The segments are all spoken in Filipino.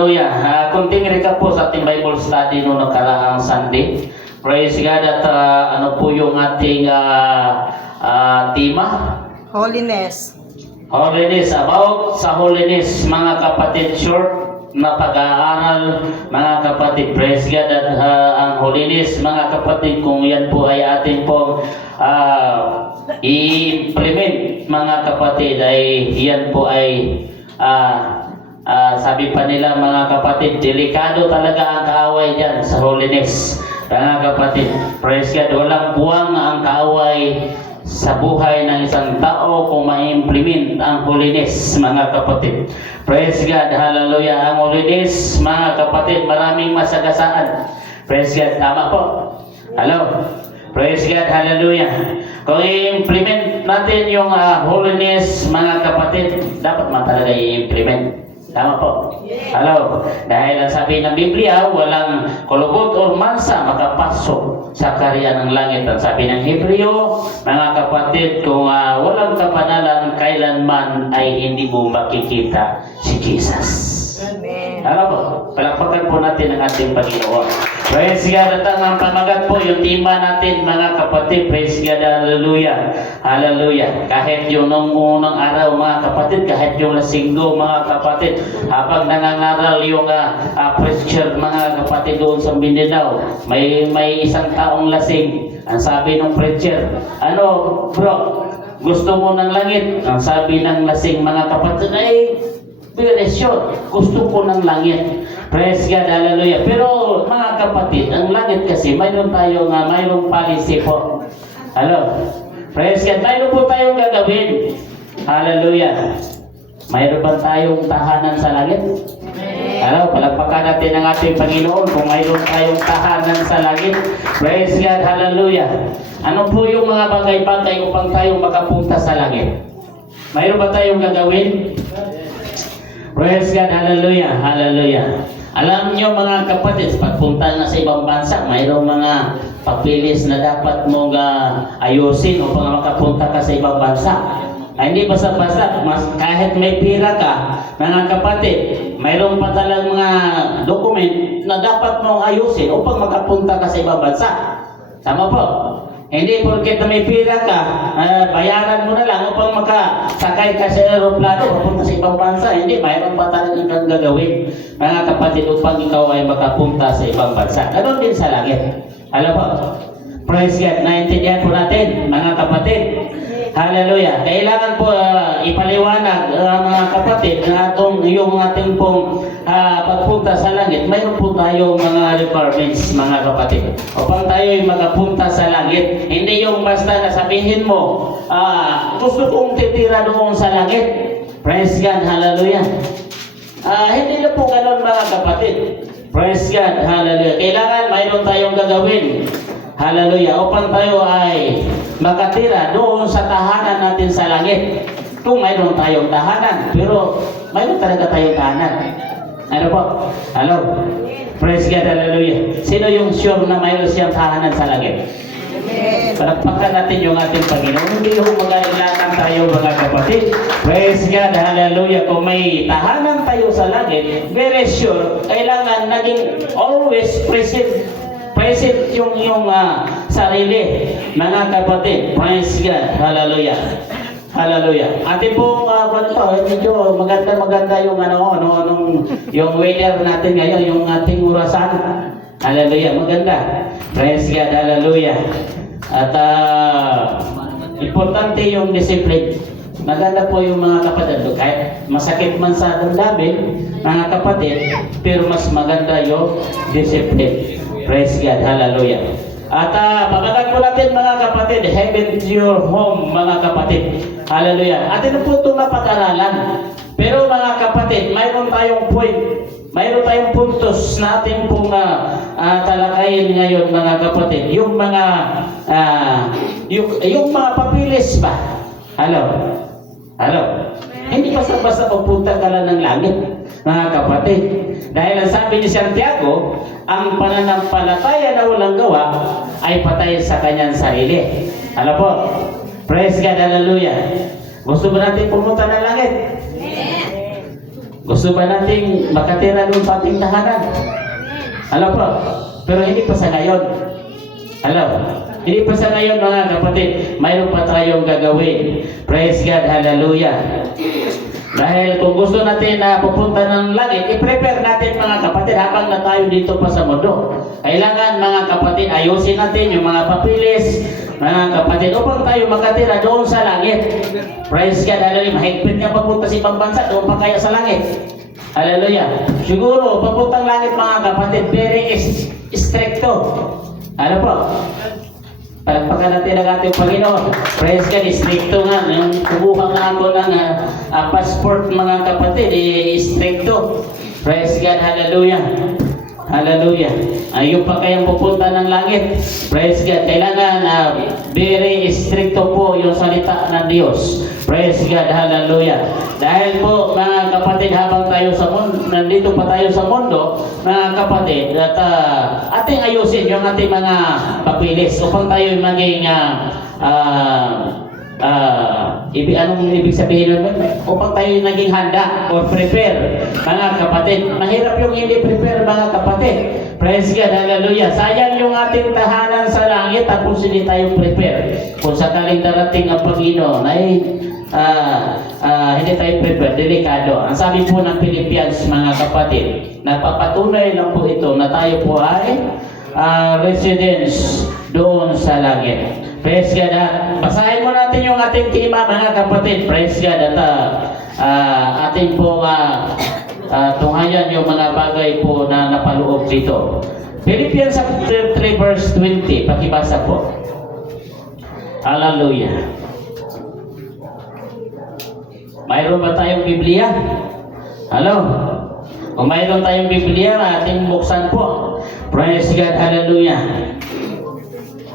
hallelujah. Kunting recap po sa ating Bible study noong nakaraang Sunday. Praise God at ano po yung ating tema? Holiness. Holiness, about sa holiness, mga kapatid, short na pag-aaral, mga kapatid. Praise God at ang holiness, mga kapatid, kung yan po ay ating pong i-implement, mga kapatid, ay yan po ay sabi pa nila, mga kapatid, delikado talaga ang kaaway dyan sa holiness. Mga kapatid, praise God, walang buwang ang kaaway sa buhay ng isang tao kung ma-implement ang holiness, mga kapatid. Praise God, hallelujah. Ang holiness, mga kapatid, maraming masagasaan. Praise God, tama po. Hello. Praise God, hallelujah. Kung i-implement natin yung holiness, mga kapatid, dapat man talaga i-implement. Tama po. Hello. Dahil ang sabi ng Biblia, walang kulubot o mansa makapasok sa karya ng langit. Ang sabi ng Hebreo, mga kapatid, kung walang kapanalan, kailanman ay hindi mo makikita si Jesus. Amen. Ano po? Palakpakan po natin ang ating Panginoon. Praise God. At ang pamagat po, yung tema natin, mga kapatid. Praise God. Hallelujah. Hallelujah. Kahit yung nung unang araw, mga kapatid, kahit yung lasinggo, mga kapatid, habang nangangaral yung preacher, mga kapatid, doon sa Mindanao, may isang taong lasing. Ang sabi ng preacher, ano, bro, gusto mo ng langit? Ang sabi ng lasing, mga kapatid, ay very sure, gusto ko ng langit. Praise God, hallelujah. Pero mga kapatid, ang langit kasi mayroon mayroong policy po. Hello. Praise God, mayroon po tayong gagawin. Hallelujah. Mayroon ba tayong tahanan sa langit? Hello, palagpakan natin ang ating Panginoon kung mayroon tayong tahanan sa langit. Praise God, hallelujah. Ano po yung mga bagay-bagay upang tayo makapunta sa langit? Mayroon ba tayong gagawin? Praise God, hallelujah, hallelujah. Alam nyo, mga kapatid, pagpunta na sa ibang bansa, mayroong mga papilis na dapat mong ayusin upang makapunta ka sa ibang bansa. Hindi basta-basta, kahit may pira ka, mga kapatid, mayroong pa talang mga document na dapat mong ayusin upang makapunta ka sa ibang bansa. Tama po? Hindi porket na may pira ka, bayaran mo na lang upang makasakay ka sa aeroplano papunta sa ibang bansa. Hindi, mayroon pa talagang kang gagawin, mga kapatid, upang ikaw ay makapunta sa ibang bansa. Ganon din sa langit. Alam po? Praise God. Naintindihan po natin, mga kapatid. Hallelujah. Kailangan po ipaliwanag, mga kapatid, na yung ating pong pagpunta sa langit, mayroon po tayong mga requirements, mga kapatid. Upang tayo ay makapunta sa langit, hindi yung basta na sabihin mo, gusto kong titira doon sa langit. Praise God. Hallelujah. Hindi na po ganun, mga kapatid. Praise God. Hallelujah. Kailangan mayroon tayong gagawin. Hallelujah. Upang tayo ay makatira doon sa tahanan natin sa langit. Kung mayroon tayong tahanan, pero mayroon talaga tayong tahanan. Ano po? Hello? Praise God, hallelujah. Sino yung sure na mayroon siyang tahanan sa langit? Amen. Palakpakan natin yung ating Panginoon. Hindi yung mag-ailangan tayo, mga kapatid. Praise God, hallelujah. Kung may tahanan tayo sa langit, very sure, kailangan naging always present yung sarili, mga kapatid. Praise God, hallelujah. Hallelujah. Ate po, medyo maganda yung yung weather natin ngayon, yung ating orasan. Hallelujah, maganda. Praise God, hallelujah. At importante yung discipline. Maganda po yung mga kapatid. Kahit masakit man sa damdamin, mga kapatid, pero mas maganda yung discipline. Praise God, hallelujah. At pamagat po natin, mga kapatid, heaven is your home, mga kapatid. Hallelujah. Atin po itong napag-aralan. Pero mga kapatid, mayroon tayong mayroon tayong puntos na ating pong talakayin ngayon, mga kapatid. Yung mga papilis ba? Hello? Hindi basta-basta pupunta ka lang ng langit, mga kapatid. Dahil ang sabi ni Santiago, ang pananampalataya na walang gawa ay patay sa kanyang sarili. Ano po? Praise God, hallelujah. Gusto ba natin pumunta ng langit? Gusto ba nating makatira doon sa ating tahanan? Alam po, pero hindi pa sa ngayon. Alam, hindi pa sa ngayon mga kapatid, mayroon pa tayong gagawin. Praise God, hallelujah. Dahil kung gusto natin na pupunta ng langit, i-prepare natin mga kapatid habang na tayo dito pa sa mundo. Kailangan mga kapatid, ayusin natin yung mga papilis, mga kapatid, upang tayo makatira doon sa langit. Praise God, hallelujah. Mahigpit nga papunta si pambansa, doon pa kaya sa langit. Hallelujah. Siguro, papuntang langit mga kapatid, very stricto. Ano po? Palagpakan natin ang ating Panginoon. Praise God, stricto nga. Yung kumuha nga ako ng passport mga kapatid, stricto. Praise God, hallelujah. Hallelujah. Ayun pa kayang pupunta ng langit. Praise God. Kailangan very stricto po yung salita ng Diyos. Praise God. Hallelujah. Dahil po mga kapatid, habang tayo sa mundo, nandito pa tayo sa mundo, mga kapatid, at ating ayusin yung ating mga papilis upang tayo maging anong ibig sabihin nun? Upang tayo naging handa or prepare, mga kapatid. Mahirap yung hindi prepare, mga kapatid. Praise God, hallelujah. Sayang yung ating tahanan sa langit tapos hindi tayo prepare. Kung sakaling darating ang Panginoon ay hindi tayo prepare, delikado. Ang sabi po ng Philippians, mga kapatid, napapatunay lang po ito na tayo po ay residence doon sa langit. Praise God. Basahin mo natin yung ating tema mga kapatid. Praise God. At ating po tunghayan yung mga bagay po na napaloob dito. Philippians chapter 3 verse 20. Pakibasa po. Hallelujah. Mayroon ba tayong Biblia? Hello? Kung mayroon tayong Biblia, ating buksan po. Praise God. Hallelujah.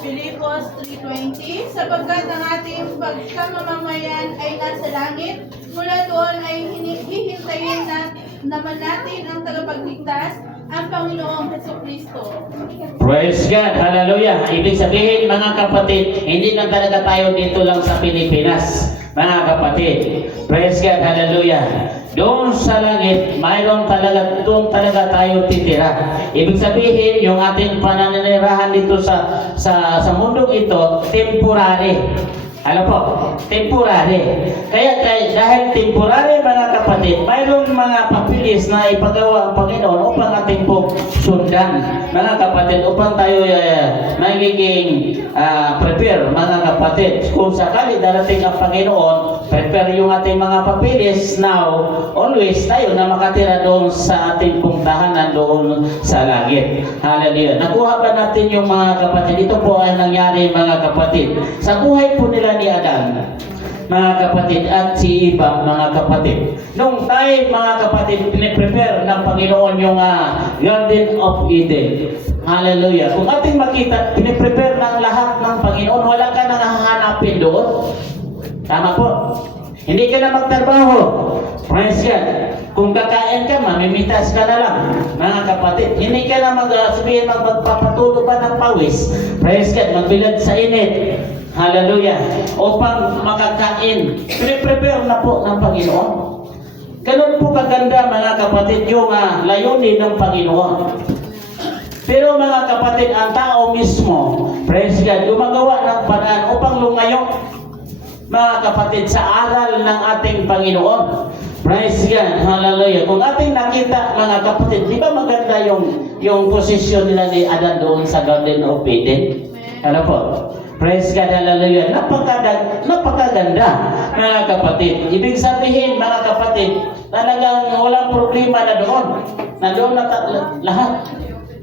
Filipos 3:20, sapagkat ang ating pagkamamamayan ay nasa langit, mula doon ay hihintayin naman natin ang tagapagligtas, ang Panginoong Jesucristo. Praise God, hallelujah. Ibig sabihin mga kapatid, hindi lang talaga tayo dito lang sa Pilipinas, mga kapatid. Praise God, hallelujah. Doon sa langit, doon talaga tayo titira. Ibig sabihin, yung ating pananirahan dito sa mundong ito, temporary. Ano po? Temporary. Kaya dahil temporary mga kapatid, mayroong mga papilis na ipagawa ang Panginoon upang ating po sundan. Mga kapatid, upang tayo magiging prepare mga kapatid. Kung sakali darating ang Panginoon, prepare yung ating mga papilis now, always tayo na makatira doon sa ating puntahanan doon sa langit. Hallelujah. Nakuha ba natin yung mga kapatid? Ito po ay nangyari mga kapatid. Sa buhay po nila ni Adan, mga kapatid, at si Eva, mga kapatid. Nung time, mga kapatid, piniprepare ng Panginoon yung Garden of Eden. Hallelujah. Kung ating makita, piniprepare ng lahat ng Panginoon, wala ka nang hahanapin doon. Tama po. Hindi ka na magtrabaho. Praise God. Kung kakain ka, mamimitas ka na lang. Mga kapatid, hindi ka na magpapatulog pa ng pawis. Praise God. Magbilad sa init. Hallelujah. Upang makakain. Prepare na po ng Panginoon. Ganun po kaganda mga kapatid yung layunin ng Panginoon. Pero mga kapatid, ang tao mismo, praise God, gumagawa ng paraan upang lumayo, mga kapatid, sa aral ng ating Panginoon. Praise God, hallelujah. Kung ating nakita mga kapatid, di ba maganda yung posisyon nila ni Adan doon sa Garden of Eden? Ano po? Praise God, hallelujah. Napakaganda, mga kapatid. Ibig sabihin, mga kapatid, talagang walang problema na doon. Na doon na lahat.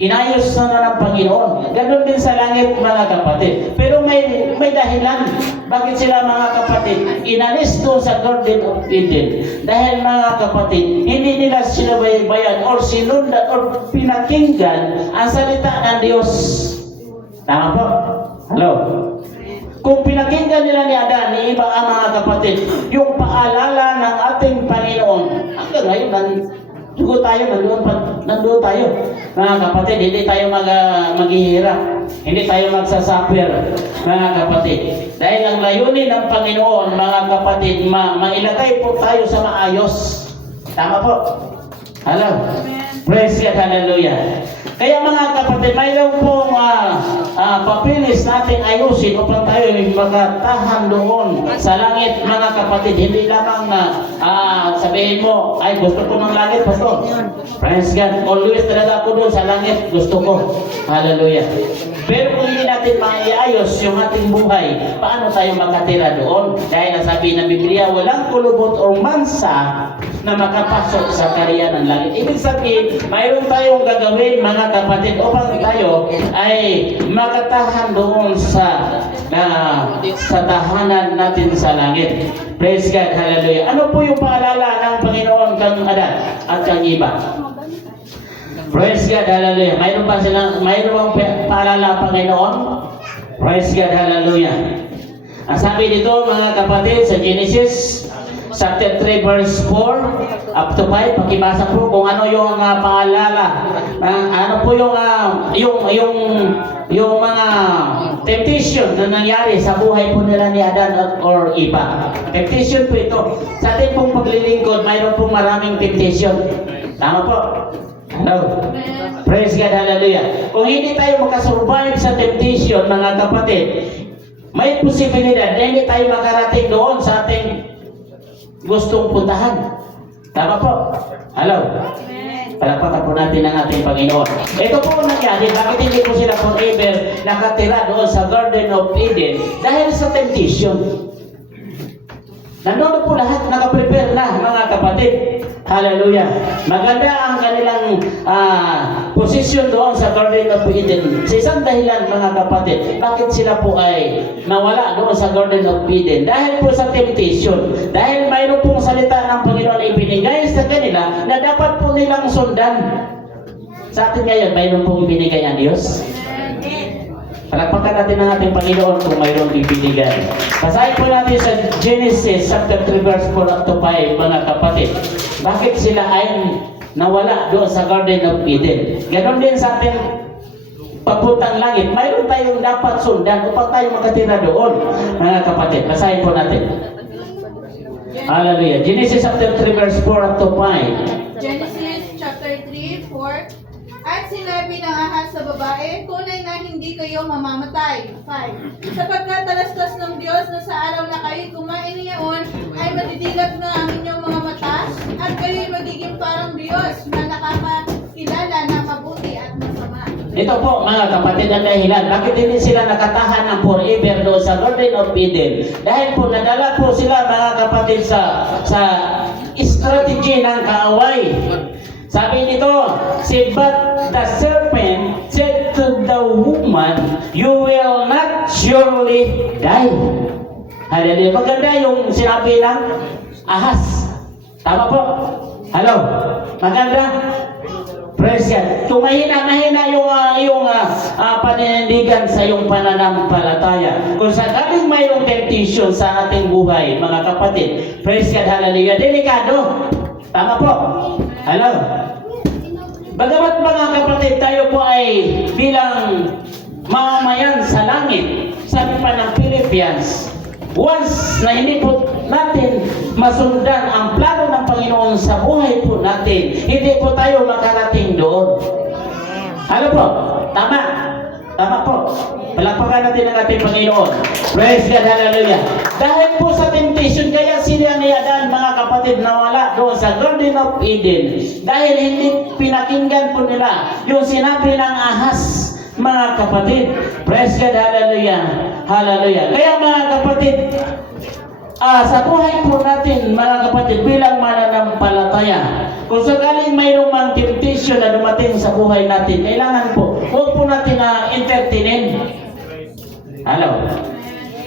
Inayos na ng Panginoon. Ganon din sa langit, mga kapatid. Pero may dahilan. Bakit sila, mga kapatid, inalis doon sa Garden of Eden? Dahil, mga kapatid, hindi nila sinabaybayan or sinundan or pinakinggan ang salita ng Diyos. Tama po? Hello? Kung pinakinggan nila ni Adan, ni Eva, ang mga kapatid, yung paalala ng ating Panginoon, hanggang ngayon, nandoon tayo. Mga kapatid, hindi tayo maghihirap. Hindi tayo magsasuffer, mga kapatid. Dahil ang layunin ng Panginoon, mga kapatid, mailagay po tayo sa maayos. Tama po? Hello? Amen. Praise God, hallelujah. Kaya mga kapatid, mayroon pong papilis natin ayusin upang tayo makatahan doon sa langit, mga kapatid. Hindi lamang na sabihin mo, ay gusto ko ng langit, pastor. Praise God. Always talaga ako doon sa langit, gusto ko. Hallelujah. Pero kung hindi natin maiayos yung ating buhay, paano tayo makatira doon? Dahil nasabi ng Biblia, walang kulubot o mansa na makapasok sa karya ng langit. Ibig sabihin, mayroon tayong gagawin, mga kapatid, upang tayo ay makatahan doon sa tahanan natin sa langit. Praise God, hallelujah. Ano po yung paalala ng Panginoon kang Adan at kang Iba? Praise God, hallelujah. Mayroon bang paalala ang Panginoon? Praise God, hallelujah. Ang sabi dito, mga kapatid, sa Genesis chapter 3 verse 4 up to 5, pakibasa po kung ano yung paalala, ano po yung mga temptation na nangyari sa buhay po nila ni Adan or Eva. Temptation po ito. Sa ating pong paglilingkod, mayroon pong maraming temptation. Tama po? Hello? Praise God, hallelujah. Kung hindi tayo makasurvive sa temptation, mga kapatid, may posibilidad na hindi tayo makarating doon sa ating gustong puntahan. Tama po? Hello? Palakpakan po natin ang ating Panginoon. Ito po ang nangyari. Bakit hindi po sila forever nakatira doon sa Garden of Eden? Dahil sa temptation. Nandun po lahat, nakaprepare na, mga kapatid. Hallelujah. Maganda ang kanilang posisyon doon sa Garden of Eden. Sa isang dahilan, mga kapatid, bakit sila po ay nawala doon sa Garden of Eden? Dahil po sa temptation. Dahil mayroon pong salita ng Panginoon ibinigay sa kanila na dapat po nilang sundan. Sa atin ngayon, mayroon pong ibinigay ang Diyos. Palakpakan natin ang ating Panginoon kung mayroong ibinigay. Basahin po natin sa Genesis chapter 3 verse 4 up to 5, mga kapatid. Bakit sila ay nawala doon sa Garden of Eden? Ganon din sa ating papuntang langit. Mayroon tayong dapat sundan upang tayo makatira doon, mga kapatid. Basahin po natin. Hallelujah. Genesis chapter 3 verse 4 up to 5. Genesis chapter 3, 4. At sinabi ng ahas sa babae, tunay na hindi kayo mamamatay. 5. Sapagkat talastas ng Diyos na sa araw na kayo kumain niyaon, ay madidilat na ang inyong mga mata, at kayo'y magiging parang Diyos na nakapakilala na mabuti at masama. Ito po, mga kapatid, ang dahilan. Bakit hindi sila nakatahan ng forever doon sa Garden of Eden? Dahil po, nadala po sila, mga kapatid, sa strategy ng kaaway. Sabi nito, but the serpent said to the woman, you will not surely die. Hallelujah. Maganda yung sinabi ng ahas. Tama po? Hello? Maganda? Praise God. Kung mahina yung paninindigan sa iyong pananampalataya. Kung sakaling mayroong temptation sa ating buhay, mga kapatid, praise God, hallelujah, delikado. Tama po? Hello? Bagamat mga kapatid, tayo po ay bilang mamamayan sa langit, sabi pa ng Philippians, once na hindi po natin masundan ang plano ng Panginoon sa buhay po natin, hindi po tayo makarating doon. Ano po? Tama? Tama po. Palakpakan natin ang ating Panginoon. Praise God, hallelujah. Dahil po sa temptation, kaya sila ni Adan, mga kapatid, nawala doon sa Garden of Eden. Dahil hindi pinakinggan po nila yung sinabi ng ahas, mga kapatid. Praise God, hallelujah. Hallelujah. Kaya mga kapatid, sa buhay po natin, mga kapatid, bilang mananampalataya, kung sakaling mayroong mang temptation na dumating sa buhay natin, kailangan po, huwag po natin entertainin. Hello?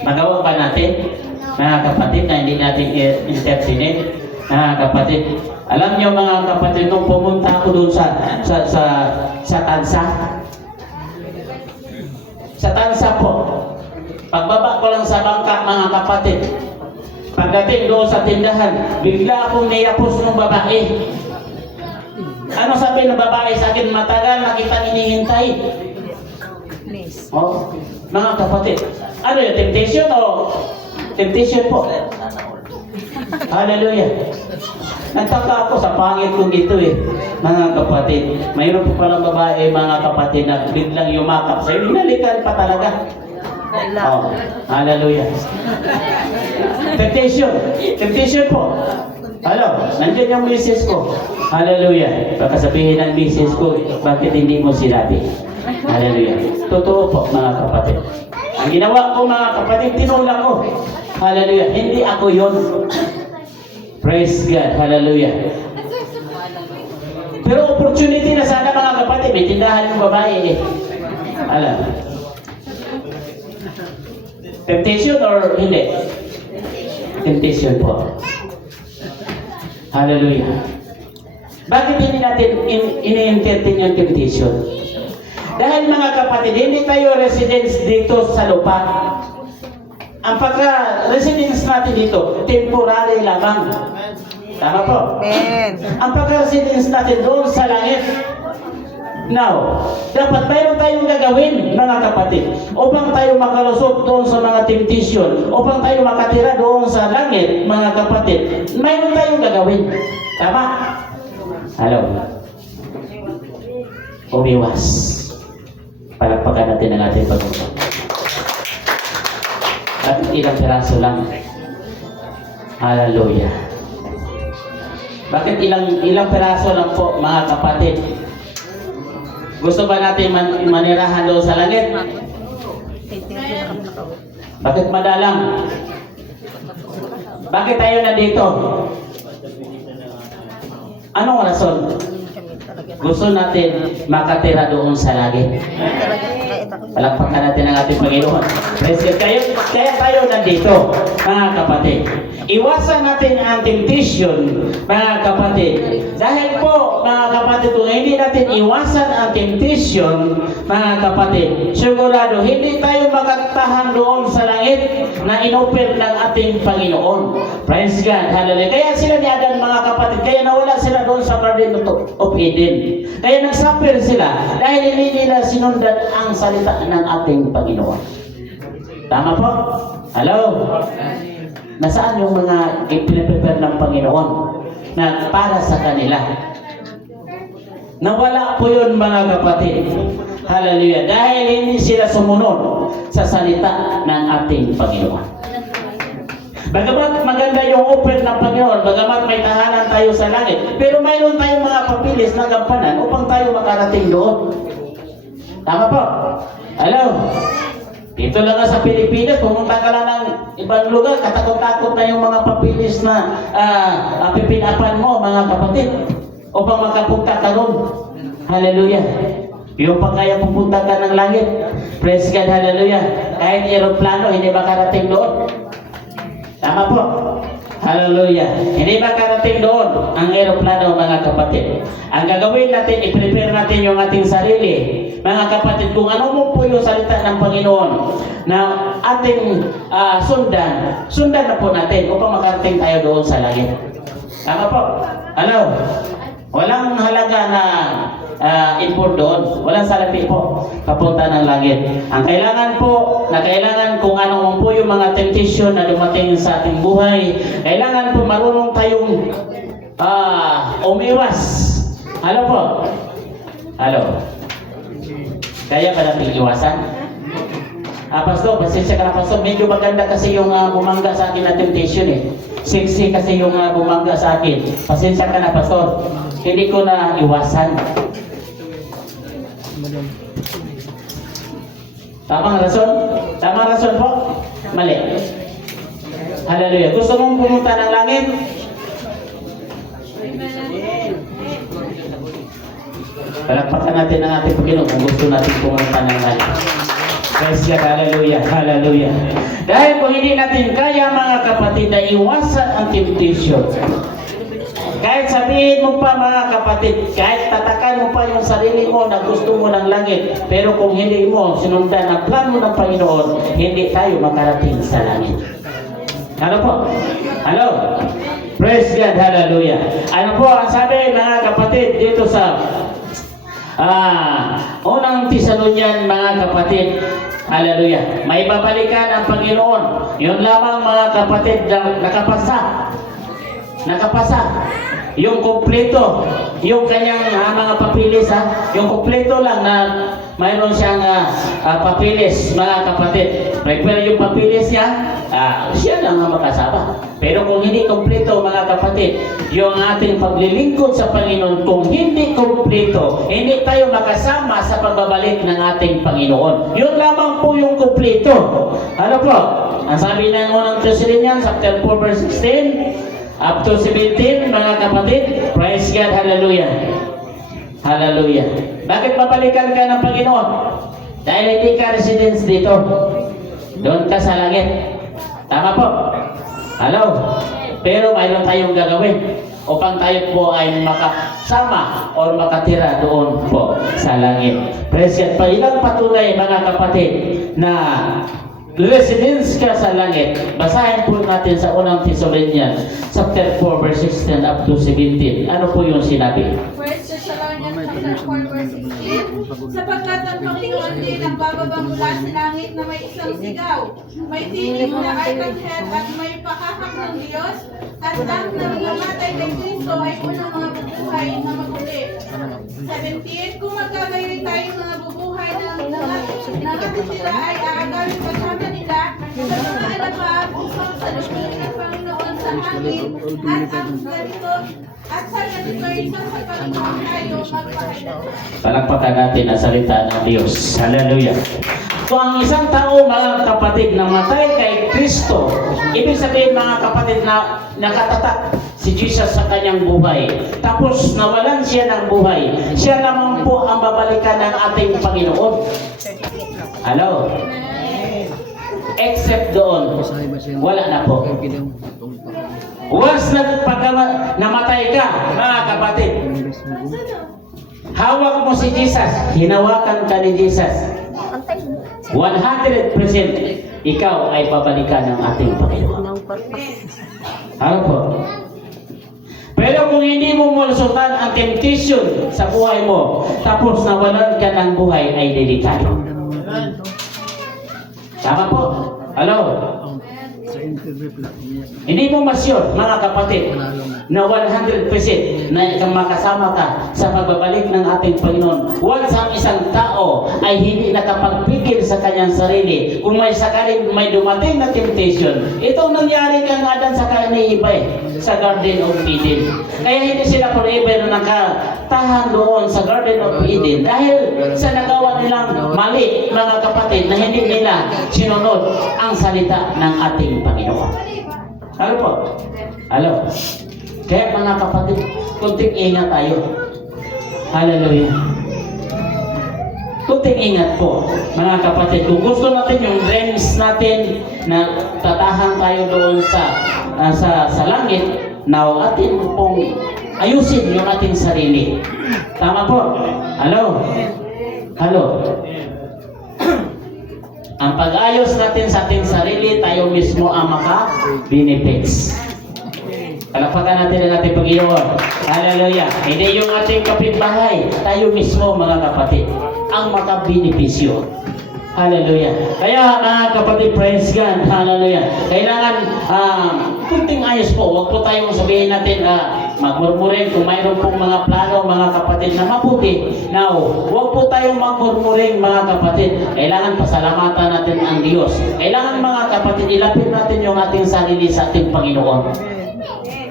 Magawa ba natin, mga kapatid, na hindi natin entertainin? Mga kapatid, alam niyo mga kapatid, nung pumunta ako doon sa Tansa po, pagbaba ko lang sa bangka, mga kapatid, pagdating doon sa tindahan, bigla akong niyapos ng babae. Ano sabi ng babae sa akin? Matagal na kitang hinihintay. Please. Oh, mga kapatid, ano yun? Temptation o? Temptation po. Hallelujah. Nagtaka ako sa pangit kong ito eh. mga kapatid. Mayroon po palang babae, mga kapatid, na biglang yumakap sa'yo. Hinalikan pa talaga. Oh, hallelujah. Temptation. Temptation po. Hello, nandiyan yung misis ko. Hallelujah. Baka sabihin ng misis ko, bakit hindi mo sinabi? Hallelujah. Totoo po, mga kapatid. Ang ginawa ko, mga kapatid, tinulak ko. Hallelujah. Hindi ako yun. Praise God. Hallelujah. Pero opportunity na sana, mga kapatid, may tindahan yung babae eh. Alam. Temptation or hindi? Temptation po. Hallelujah. Bakit hindi natin ini-entertain yung temptation? Dahil mga kapatid, hindi tayo residents dito sa lupa. Ang pagka-residence natin dito, temporary lamang. Tama po? Amen. Ang pagka-residence natin doon sa langit. Now, dapat mayroon tayong gagawin, mga kapatid, upang tayo makalusot doon sa mga temptation, upang tayo makatira doon sa langit, mga kapatid. Mayroon tayong gagawin. Tama? Hello? Umiwas. Palagpakan natin ang ating pag-usap. At ilang piraso lang. Hallelujah. Bakit ilang piraso lang po, mga kapatid? Gusto ba natin manirahan doon sa langit? Bakit madalang? Bakit tayo nandito? Anong rason? Gusto natin makatira doon sa langit. Palakpakan natin ang ating Panginoon. Kaya tayo nandito, mga kapatid. Iwasan natin ang temptation, mga kapatid. Dahil po, mga kapatid, kung hindi natin iwasan ang temptation, mga kapatid, sigurado, hindi tayo makatahan doon sa langit na inoffer ng ating Panginoon. Praise God. Hallelujah. Kaya sila ni Adan, mga kapatid, kaya nawala sila doon sa Garden of Eden. Kaya nagsuffer sila dahil hindi nila sinundan ang salita ng ating Panginoon. Tama po? Hello? Nasaan yung mga pinaprepare ng Panginoon na para sa kanila? Nawala po yun, mga kapatid. Hallelujah. Dahil hindi sila sumunod sa salita ng ating Panginoon. Bagamat maganda yung offer ng Panginoon, bagamat may tahanan tayo sa langit, pero mayroon tayong mga papilis na gampanan upang tayo makarating doon. Tama po? Hello? Dito lang sa Pilipinas, pumunta ka lang ng ibang lugar, katakot-takot na yung mga papilis na pipinapan mo, mga kapatid, upang makapunta ka doon. Hallelujah. Yung pa kaya pupunta ka ng langit. Praise God, hallelujah. Kahit aeroplano, hindi makarating doon. Tama po. Hallelujah. Hindi makarating doon ang aeroplano, mga kapatid. Ang gagawin natin, i-prepare natin yung ating sarili. Mga kapatid, kung ano mo po yung salita ng Panginoon na ating sundan na po natin upang makarating tayo doon sa langit. Tama po. Hello? Walang halaga na import doon. Walang salapi po papunta ng langit. Ang kailangan po, kung ano po yung mga temptation na dumating sa ating buhay, kailangan po marunong tayong umiwas. Ano po? Hello? Kaya ba natin iwasan? Pastor, pasensya ka na, Pastor. Medyo maganda kasi yung bumangga sa akin na temptation eh. Sexy kasi yung bumangga sa akin. Pasensya ka na, Pastor. Hindi ko na iwasan. Tamang rason? Tamang rason po? Mali. Hallelujah. Gusto mong pumunta ng langit? Palakpakan natin ang ating Panginoon kung gusto natin pumunta ng langit. Praise God. Hallelujah. Hallelujah. Dahil kung hindi natin kaya, mga kapatid, na iwasan ang temptation. Kahit sabihin mo pa, mga kapatid, kahit tatakan mo pa yung sarili mo na gusto mo ng langit, pero kung hindi mo sinundan ang plano ng Panginoon, hindi tayo makarating sa langit. Ano po? Hello? Praise God. Hallelujah. Ano po ang sabi, mga kapatid, dito sa unang Thessalonian, mga kapatid? Hallelujah. May babalikan ang Panginoon. Yun lamang, mga kapatid, nakapasa. yung kumpleto, yung kanyang mga papilis yung kumpleto lang na mayroon siyang papilis, mga kapatid. Pero yung papilis niya, siya lang ang makasama. Pero kung hindi kumpleto, mga kapatid, yung ating paglilingkod sa Panginoon, kung hindi kumpleto, hindi tayo makasama sa pagbabalik ng ating Panginoon. Yun lamang po yung kumpleto. Ano po? Ang sabi ng unang Thessalonians, chapter 4, verse 16, up to 17, mga kapatid, praise God, hallelujah. Hallelujah. Bakit babalikan ka ng Panginoon? Dahil hindi ka residence dito. Doon ka sa langit. Tama po? Hello? Pero mayroon tayong gagawin upang tayo po ay makasama o makatira doon po sa langit. Praise God. Ilang patunay, mga kapatid, na residence ka sa langit. Basahin po natin sa unang Thessalonians, chapter 4, verse 16 up to 17. Ano po yung sinabi? 1 Thessalonians chapter 4 verse 16, sapagkat ang Panginoon din ang bababa mula sa langit na may isang sigaw, may tinig na arkanghel at may pakakak ng Diyos, at ang nangangamatay kay Kristo ay unang mga bubuhay na maguli. 17, kung magkagayoy tayong mga bubuhay na nakatitira ay aagawin kasama nila sa mga alapab upang sa lupin ng Panginoon sa hangin, at sa ganito isang sa Panginoon tayo magpakailan. Palakpakan natin ang salita ng Diyos. Hallelujah. Kung ang isang tao, mga kapatid, namatay kay Kristo, ibig sabihin, mga kapatid, na nakatatak si Jesus sa kanyang buhay. Tapos nawalan siya ng buhay. Siya lamang po ang babalikan ng ating Panginoon. Hello? Except doon, wala na po. Once namatay ka, mga kapatid, hawak mo si Jesus, hinawakan ka ni Jesus, 100% ikaw ay babalikan ng ating Panginoon. Ano po? Pero kung hindi mo mulusutan ang temptation sa buhay mo, tapos nawalan ka ng buhay, ay delikado. Tama po? Hello? Hindi mo masyon, mga kapatid, na 100% na makasama ka sa pagbabalik ng ating Panginoon. Once ang isang tao ay hindi nakapagpigil sa kanyang sarili, kung may sakaling may dumating na temptation, itong nangyari kang Adan sa kanyang iba sa Garden of Eden. Kaya hindi sila forever na nakatahan doon sa Garden of Eden dahil sa nagawa nilang mali, mga kapatid, na hindi nila sinunod ang salita ng ating Panginoon. Ano po? Hello? Kaya, mga kapatid, kunting ingat tayo. Hallelujah. Kunting ingat po, mga kapatid. Kung gusto natin yung dreams natin na tatahan tayo doon sa langit, now atin pong ayusin yung ating sarili. Tama po? Hello? Hello? Ang pag-ayos natin sa ating sarili, tayo mismo ang maka-benefits. Palakpakan natin ang ating Panginoon. Hallelujah. Hindi yung ating kapitbahay, tayo mismo, mga kapatid, ang maka-benepisyo. Hallelujah. Kaya, mga kapatid, praise God. Hallelujah. Kailangan, kunting ayos po. Huwag po tayong sabihin natin, magmurmurin kung mayroon pong mga plano, mga kapatid, na mabuti. Now, huwag po tayong magmurmurin, mga kapatid. Kailangan pasalamatan natin ang Diyos. Kailangan, mga kapatid, ilapit natin yung ating sarili sa ating Panginoon.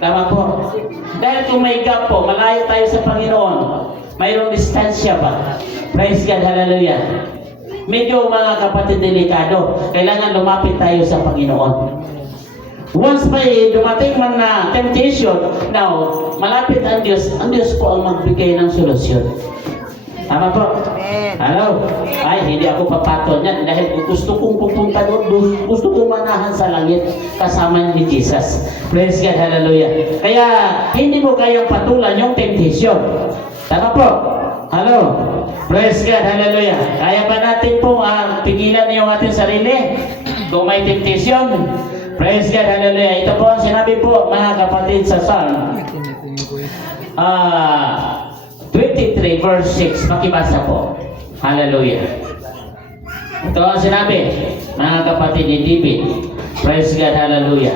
Tama po. Dahil kung may gap po, malayo tayo sa Panginoon, mayroong distansya pa. Praise God, hallelujah. Medyo, mga kapatid, delikado. Kailangan lumapit tayo sa Panginoon. Once may dumating man na temptation, now, malapit ang Diyos po ang magbigay ng solusyon. Tama po? Hello? Ay, hindi ako papaton yan dahil gusto kong pupunta doon, gusto kong manahan sa langit kasama ni Jesus. Praise God, hallelujah. Kaya, hindi mo kayang patulan yung temptation. Tama po? Hello? Praise God, hallelujah. Kaya ba natin po pigilan yung ating sarili kung may temptation? Praise God, hallelujah. Ito po ang sinabi po, mga kapatid, sa Psalm 23 verse 6. Makibasa po. Hallelujah. Ito ang sinabi, mga kapatid ni David. Praise God, hallelujah.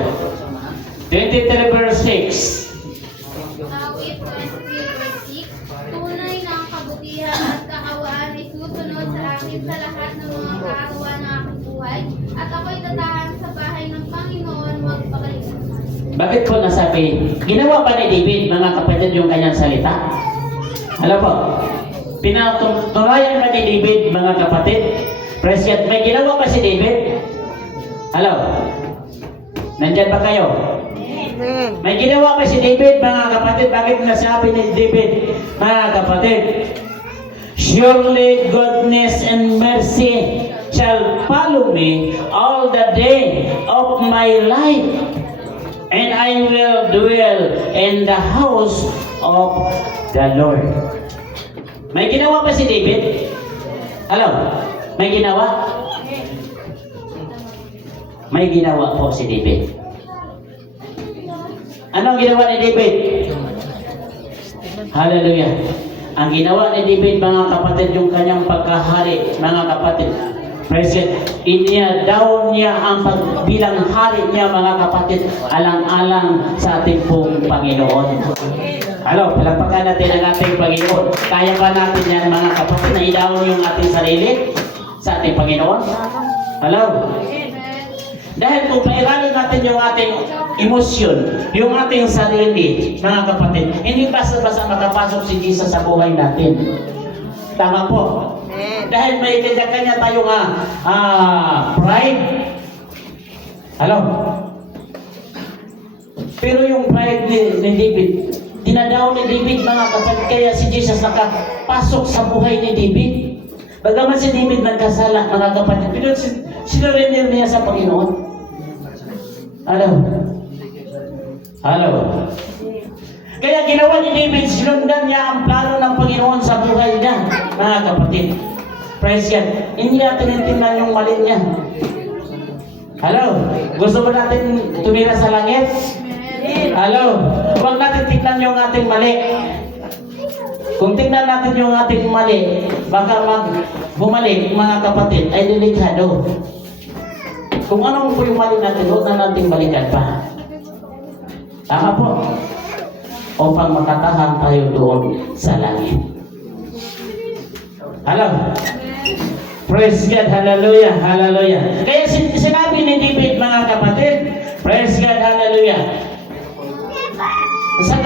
23 verse 6. namin sa lahat ng mga kaarawan ng aking buhay at ako'y dadahan sa bahay ng Panginoon magpakalipas. Bakit po nasabi, ginawa ba ni David, mga kapatid, yung kanyang salita? Alam po, pinatunayan ba ni David, mga kapatid? Praise God, may ginawa ba si David? Hello? Nandyan ba kayo? May ginawa ba si David, mga kapatid? Bakit nasabi ni David, mga kapatid? Surely goodness and mercy shall follow me all the day of my life, and I will dwell in the house of the Lord. May ginawa ba si David? Hello? May ginawa? May ginawa po si David. Anong ginawa ni David? Hallelujah. Ang ginawa ni David, mga kapatid, yung kanyang pagkahari, mga kapatid. Praise God. Iniya daw niya ang pagbilang hari niya, mga kapatid, alang-alang sa ating pong Panginoon. Hello, palakpakan natin ang ating Panginoon. Kaya ba natin yan, mga kapatid, na idaon yung ating sarili sa ating Panginoon? Hello? Dahil kung pairalin natin yung ating emosyon, yung ating sarili, mga kapatid, hindi basta-basta makapasok si Jesus sa buhay natin. Tama po. Dahil may kanya-kanya tayong pride. Hello? Pero yung pride ni David, dinadaw ni David, mga kapatid, kaya si Jesus nakapasok sa buhay ni David. Bagaman si David nagkasala, mga kapatid, pero sinurrender niya sa Panginoon. Hello? Hello? Kaya ginawa ni David, sinundan niya ang plano ng Panginoon sa buhay niya, mga kapatid. Praise God. Hindi natin tinignan yung mali niya. Hello? Gusto ba natin tumira sa langit? Hello? Huwag natin tignan yung ating mali. Kung tingnan natin yung ating mali, baka bumalik, mga kapatid, ay delikado. Kung anong po yung mali natin, huwag na natin balikan pa. Tama po. Upang makatahan tayo doon sa langit. Hello? Praise God, hallelujah, hallelujah. Kaya sinabi ni David, mga kapatid, praise God, hallelujah. Sa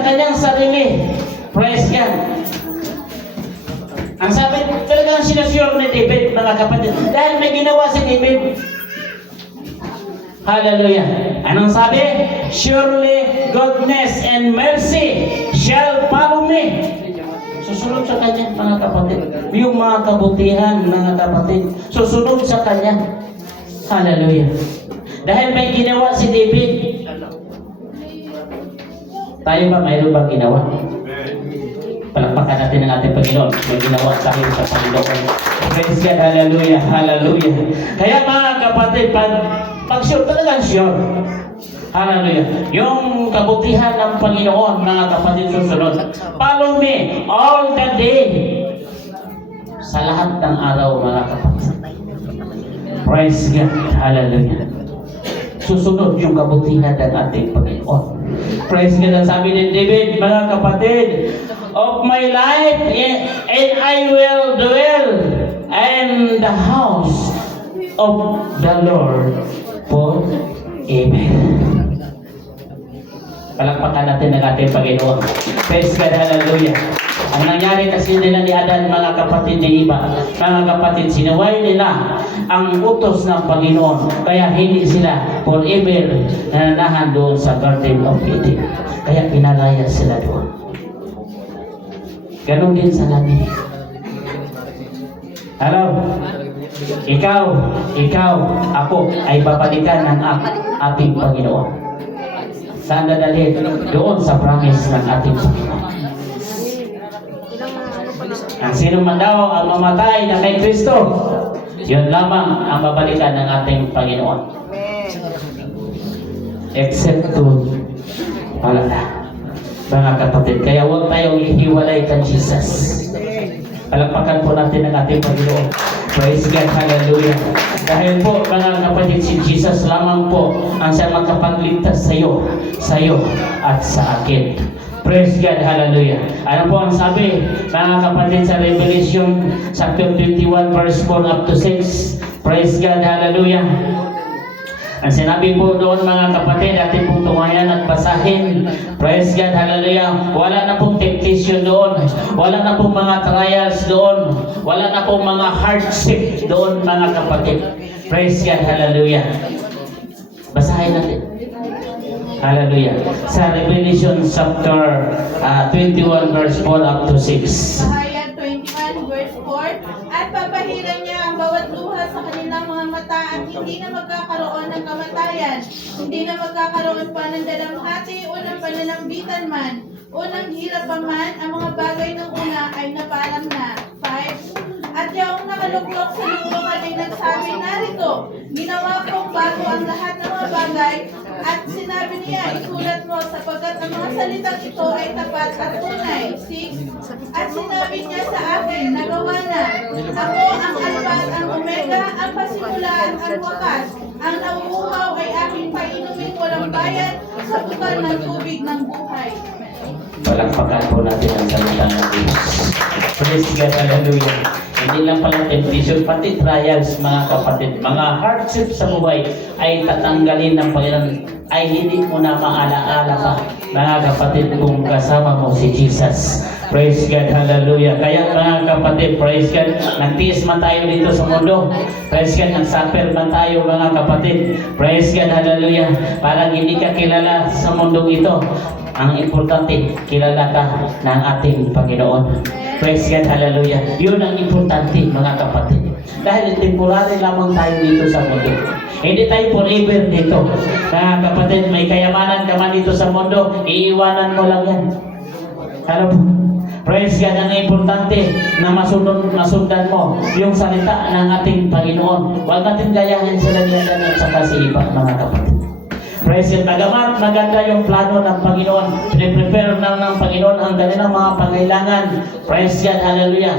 kanyang sarili, praise God. Ang sabi, talagang sinasure ni David, mga kapatid, dahil may ginawa si David. Hallelujah. Anong sabi? Surely goodness and mercy shall follow me. Susunod sa kanya, mga kapatid. Yung mga kabutihan, mga kapatid, susunod sa kanya. Hallelujah. Dahil may ginawa si David. Tayo ba, mayroon bang ginawa? Palakpakan natin ang ating Panginoon. May ginawa tayo sa Panginoon. Praise God, hallelujah, hallelujah. Kaya mga kapatid, pag sure, talagang sure. Hallelujah. Yung kabutihan ng Panginoon, mga kapatid, susunod. Follow me all the day. Sa lahat ng araw, mga kapatid. Praise God, hallelujah. Susunod yung kabutihan ng ating Panginoon. Praise God. Ang sabi ni David, mga kapatid, of my life, and I will dwell in the house of the Lord forever. Palakpakan natin ang ating Panginoon. Praise God, hallelujah. Ang nangyari kasi nila ni Adan, mga kapatid ni iba, mga kapatid, sinuway nila ang utos ng Panginoon. Kaya hindi sila forever nananahan doon sa Garden of Eden. Kaya pinalaya sila doon. Ganon din sa langit. Hello? Ikaw, ako ay babalikan ng ating Panginoon. Saan dadalhin? Doon sa promise ng ating Panginoon. Ang sino man daw ang mamatay na kay Kristo, yun lamang ang babalikan ng ating Panginoon. Except to wala na. Mga kapatid, kaya huwag tayong ihiwalay kay Jesus. Palakpakan po natin ang ating Panginoon. Praise God, hallelujah. Dahil po, mga kapatid, si Jesus lamang po ang siya makapagligtas sa iyo at sa akin. Praise God, hallelujah. Ano po ang sabi, mga kapatid, sa Revelation chapter 21 verse 4 up to 6? Praise God, hallelujah. Ang sinabi po doon, mga kapatid, atin pong tumayan at basahin. Praise God, hallelujah. Wala na pong temptation doon. Wala na pong mga trials doon. Wala na pong mga hardship doon, mga kapatid. Praise God, hallelujah. Basahin natin. Hallelujah. Sa Revelation chapter 21 verse 4 up to 6. Bahayag 21 verse 4, at papahiran niya ang bawat luha sa kanilang mga mata at hindi na magkakaroon ng kamatayan, hindi na magkakaroon pa ng dalamhati o ng pananambitan man, o ng hirap pa man, ang mga bagay ng una ay napaalam na. 5. At yung nakaluklok sa luklukan ay nagsabi, narito, ginawa kong bago ang lahat ng mga bagay, at sinabi niya, isulat mo sapagkat ang mga salitang ito ay tapat at tunay. 6. At sinabi niya sa akin, nagawa na. Ako ang Alpha at ang Omega, ang pasimulan at ang wakas. Ang nauuhaw ay aking painumin walang bayad sa bukal ng tubig ng buhay. Palakpakan po natin ang salita ng Diyos. Praise God, hallelujah. Hindi lang pala temptation, pati trials, mga kapatid, mga hardship sa buhay ay tatanggalin ng Panginoon, ay hindi mo na maalaala pa, mga kapatid, kung kasama mo si Jesus. Praise God, hallelujah. Kaya mga kapatid, praise God, nagtiis man tayo dito sa mundo. Praise God, nagsuffer man tayo, mga kapatid. Praise God, hallelujah. Parang hindi ka kilala sa mundong ito. Ang importante, kilala ka ng ating Panginoon. Praise God, hallelujah. Yun ang importante, mga kapatid. Dahil temporary lamang tayo dito sa mundo. Hindi tayo forever dito. Mga kapatid, may kayamanan ka man dito sa mundo, iiwanan mo lang yan. Ano po? Praise God, ang importante na masundan mo yung salita ng ating Panginoon. Huwag natin gayahin sila niyan at saka si iba, mga kapatid. Praise God, magamat maganda yung plano ng Panginoon. Piniprepare na ng Panginoon ang kanilang mga pangailangan. Praise God, hallelujah.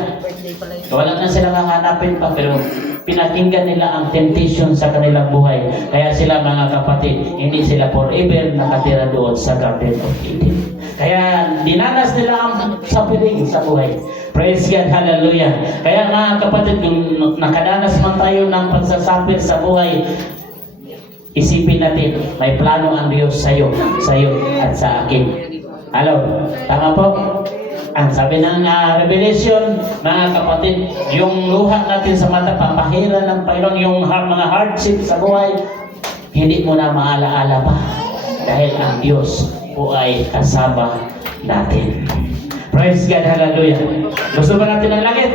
Wala na silang hahanapin pa, pero pinakinggan nila ang temptation sa kanilang buhay. Kaya sila, mga kapatid, hindi sila forever nakatira doon sa Garden of Eden. Kaya dinanas nila ang suffering sa buhay. Praise God, hallelujah. Kaya mga kapatid, kung nakadanas man tayo ng pagsasuffer sa buhay, isipin natin, may plano ang Diyos sa'yo at sa akin. Hello? Tama po? Ang sabi ng Revelation, mga kapatid, yung luha natin sa mata, papahiran ng Panginoon, yung mga hardship sa buhay, hindi mo na maalaala pa. Dahil ang Diyos po ay kasama natin. Praise God, hallelujah. Gusto ba natin ang langit?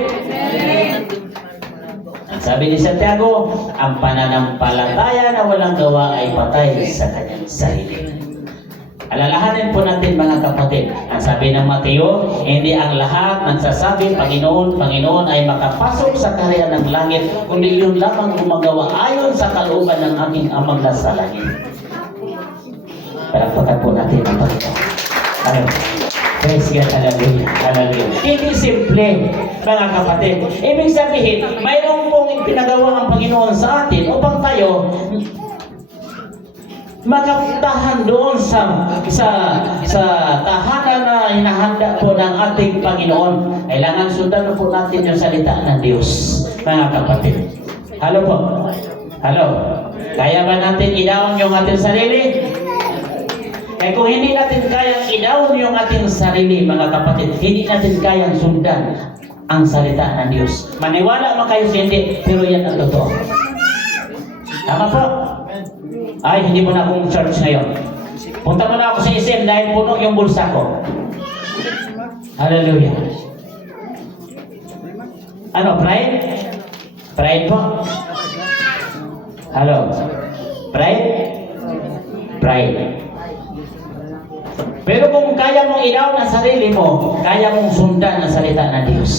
Ang sabi ni Santiago, ang pananampalataya na walang gawa ay patay sa kanyang sarili. Alalahanin po natin, mga kapatid, ang sabi ng Mateo, hindi ang lahat nagsasabi, Panginoon, Panginoon ay makapasok sa kaharian ng langit, kundi yun lamang gumagawa ayon sa kalooban ng aming Amang nasa langit. Palakpakan po natin ang Panginoon. Praise God, hallelujah, hallelujah. Hindi simple, mga kapatid. Ibig sabihin, mayroon pong pinagawa ang Panginoon sa atin upang tayo magaptahan doon sa tahanan na hinahanda po ng ating Panginoon. Kailangan sundan po natin yung salita ng Diyos, mga kapatid. Halo po? Halo? Kaya ba natin i-down yung ating sarili? Eh kung hindi natin kayang i-down yung ating sarili, mga kapatid, hindi natin kayang sundan ang salita ng Diyos. Maniwala mo kayo sa hindi, pero yan ang totoo. Tama po? Ay, hindi mo na akong church ngayon. Punta mo na ako sa SM dahil puno yung bulsa ko. Hallelujah. Ano, pride? Pride po? Hello? Pride? Pride. Pero kung kaya mong i-down ang sarili mo, kaya mong sundan ang salita ng Diyos.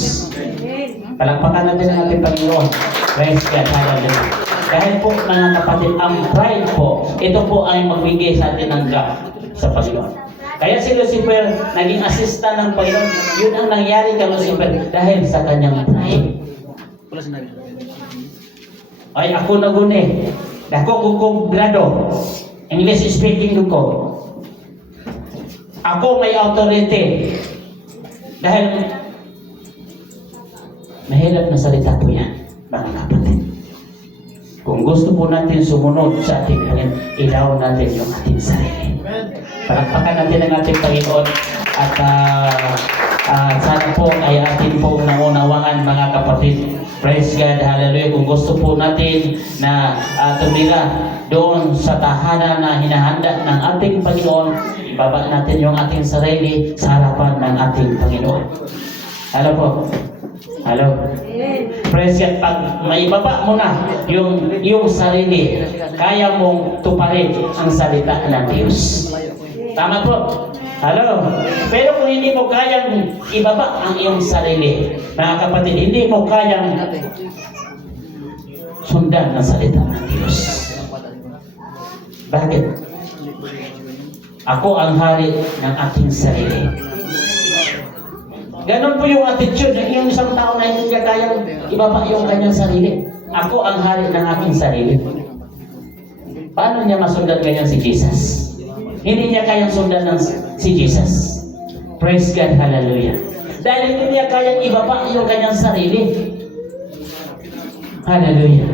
Palakpakan natin ang ating Panginoon. Praise God, hallelujah. Dahil po, mga kapatid, ang pride po, ito po ay magbigay sa atin ng gap sa Panginoon. Kaya si Lucifer, naging assistant ng Panginoon. Yun ang nangyari kay Lucifer dahil sa kanyang pride. Ay, ako naguni. Ako kung grado. English speaking ko. Ako may authority. Dahil mahirap na salita po yan, mga kapatid. Kung gusto po natin sumunod sa ating Panginoon, ilaw natin yung ating sarili. Palakpakan natin ang ating Panginoon at sana po ay atin pong naunawaan, mga kapatid. Praise God, hallelujah. Kung gusto po natin na tumira doon sa tahanan na hinahanda ng ating Panginoon, ibaba natin yung ating sarili sa harapan ng ating Panginoon. Hello po. Hello. Praise God. Pag maibaba mo na yung sarili, kaya mong tuparin ang salita ng Diyos. Tama po. Hello. Pero kung hindi mo kayang ibaba ang iyong sarili, mga kapatid, hindi mo kayang sundan ang salita ng Diyos. Bakit? Ako ang hari ng aking sarili. Ganon po yung attitude ng yung isang tao na hindi niya kayang ibaba yung kanyang sarili. Ako ang hari ng aking sarili. Paano niya masundan ganyan si Jesus? Hindi niya kayang sundan ng si Jesus. Praise God, hallelujah. Dahil hindi niya kayang ibaba yung kanyang sarili. Hallelujah.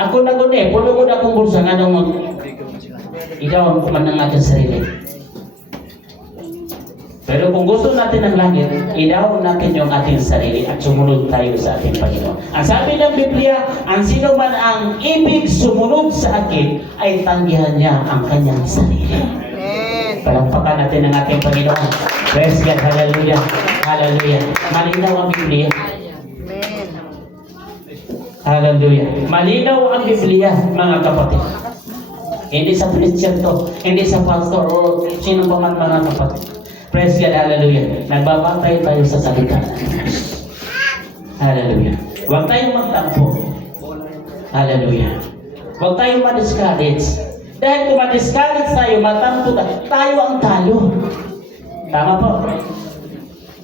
Ako na guni, puno akong bulsa nga nung ikaw ang kuman ng ating sarili. Pero kung gusto natin ng langit, ilaw natin yung ating sarili at sumunod tayo sa ating Panginoon. Ang sabi ng Biblia, ang sino man ang ibig sumunod sa akin, ay tanggihan niya ang kanyang sarili. Palakpakan natin ang ating Panginoon. Praise God, hallelujah, hallelujah. Malinaw ang Biblia. Hallelujah. Malinaw ang Biblia, mga kapatid. Hindi sa preacher to, hindi sa pastor o sino pa man, mga kapatid. Praise God, hallelujah. Nagbabantay tayo sa salita ng Diyos. Hallelujah. Huwag tayong magtampo. Hallelujah. Huwag tayong ma-discourage. Dahil kung ma-discourage tayo, matampo tayo ang talo. Tama po?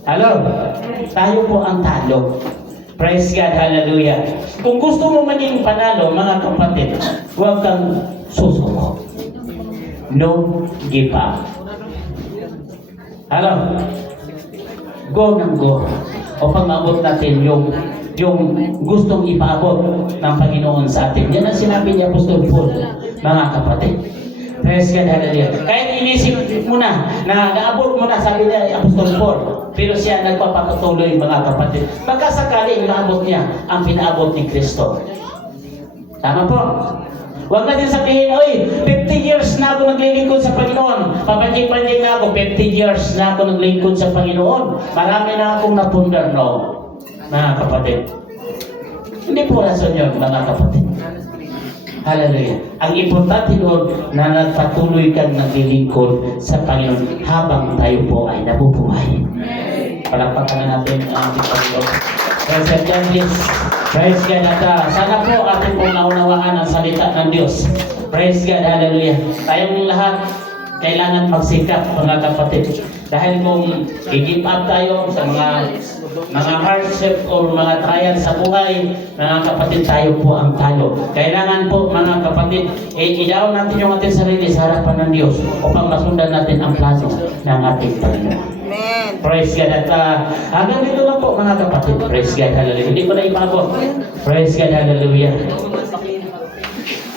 Hello? Tayo po ang talo. Praise God, hallelujah. Kung gusto mo maging panalo, mga kapatid, huwag kang susuko. No give up. Hello? Go ng go. O pag-maabot natin yung gustong ipaabot ng Panginoon sa atin. Yan ang sinabi ni Apostol Paul, mga kapatid. Praise God, hallelujah. Kahit inisip mo na naabot mo na, sabi ni Apostol Paul, pero siya nagpapatuloy, mga kapatid. Baka sakali inaabot niya ang pinaabot ni Kristo. Tama po? Huwag natin sabihin, oy, 50 years na ako naglilingkod sa Panginoon. Papanjing-panjing na ako, 50 years na ako naglilingkod sa Panginoon. Marami na akong napundar, no, mga kapatid. Hindi po rason yun, mga kapatid. Hallelujah. Ang importante doon na nagpatuloy kang naglilingkod sa Panginoon habang tayo po ay nabubuhay. Palakpakan na natin ang ating Panginoon. Praise God, please. Praise God. At sana po ating pong naunawaan ang salita ng Diyos. Praise God, hallelujah. Tayong lahat kailangan magsikap, mga kapatid. Dahil kung i-give up tayo sa mga hardship o mga trials sa buhay, mga kapatid, tayo po ang talo. Kailangan po, mga kapatid, ilaw natin yung ating sarili sa harapan ng Diyos upang masundan natin ang plano ng ating Panginoon. Amen. Praise God. At hanggang dito lang po, mga kapatid. Praise God, hallelujah. Hindi ko na ipagod. Praise God, hallelujah.